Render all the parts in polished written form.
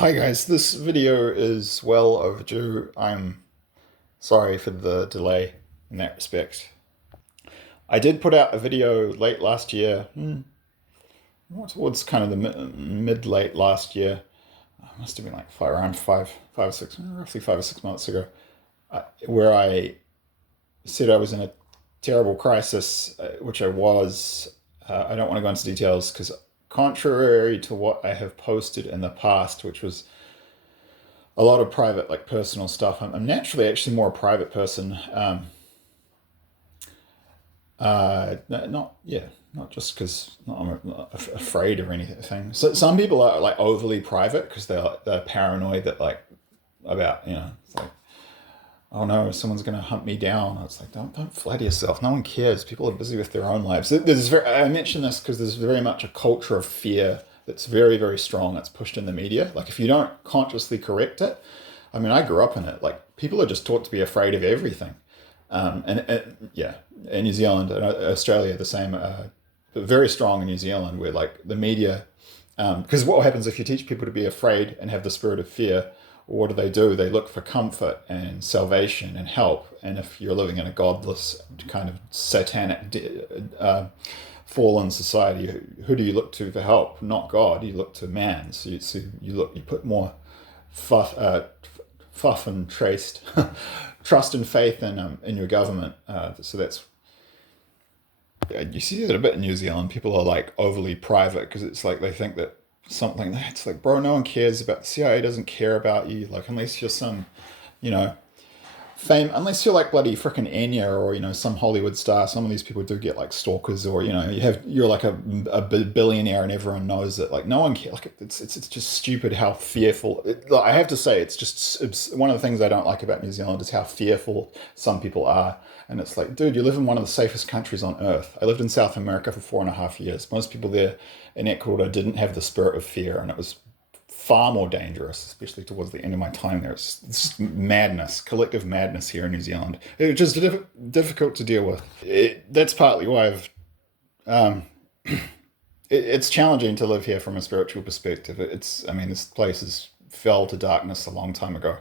Hi guys, this video is well overdue. I'm sorry for the delay in that respect. I did put out a video late last year, more towards kind of the mid-late last year. Must have been like around five or six, roughly 5 or 6 months ago, where I said I was in a terrible crisis, which I was. I don't want to go into details because contrary to what I have posted in the past, which was a lot of private, like personal stuff. I'm naturally actually more a private person. Not yeah, not just because I'm not afraid or anything. So some people are like overly private because they're paranoid that like about it's like, oh no, someone's gonna hunt me down. It's like don't flatter yourself. No one cares. People are busy with their own lives. I mention this because there's very much a culture of fear that's very, very strong. That's pushed in the media. Like if you don't consciously correct it, I mean, I grew up in it. Like people are just taught to be afraid of everything. And yeah, in New Zealand and Australia, the same. But very strong in New Zealand, where like the media, because what happens if you teach people to be afraid and have the spirit of fear? What do? They look for comfort and salvation and help. And if you're living in a godless, kind of satanic, fallen society, who do you look to for help? Not God. You look to man. You put more fuff and traced trust and faith in your government. So that's you see that a bit in New Zealand. People are like overly private because it's like they think that something. It's like, bro, no one cares about the CIA. Doesn't care about you. Like unless you're some, you know, unless you're like bloody freaking Enya or some Hollywood star. Some of these people do get like stalkers, or you're like a billionaire and everyone knows it. Like no one cares. Like it's just stupid how fearful. Like, I have to say, it's one of the things I don't like about New Zealand is how fearful some people are. And it's like, dude, you live in one of the safest countries on earth. I lived in South America for 4.5 years. Most people there in Ecuador didn't have the spirit of fear, and it was far more dangerous, especially towards the end of my time there. It's just madness, collective madness here in New Zealand. It's just difficult to deal with. That's partly why um, it's challenging to live here from a spiritual perspective. I mean, this place fell to darkness a long time ago.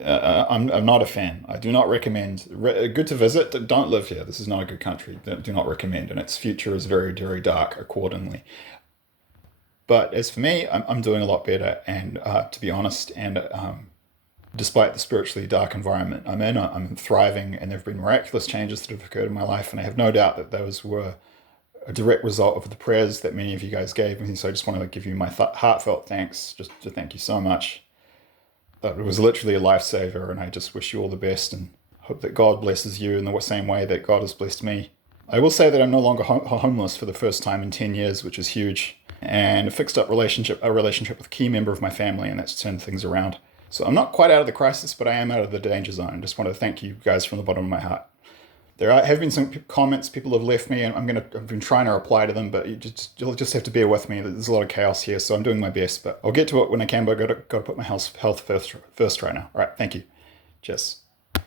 I'm not a fan. I do not recommend. Good to visit. Don't live here. This is not a good country. Do not recommend, and its future is very, very dark accordingly. But as for me, I'm doing a lot better, and to be honest, and despite the spiritually dark environment I'm in, I'm thriving, and there have been miraculous changes that have occurred in my life, and I have no doubt that those were a direct result of the prayers that many of you guys gave me. So I just want to give you my heartfelt thanks, just to thank you so much. That it was literally a lifesaver, and I just wish you all the best, and hope that God blesses you in the same way that God has blessed me. I will say that I'm no longer homeless for the first time in 10 years, which is huge, and a relationship with a key member of my family, and that's turned things around. So I'm not quite out of the crisis, but I am out of the danger zone. Just want to thank you guys from the bottom of my heart. Have been some comments people have left me, and I've been trying to reply to them, but you'll just have to bear with me. There's a lot of chaos here, so I'm doing my best, but I'll get to it when I can. But got to put my health first right now. All right, thank you. Cheers.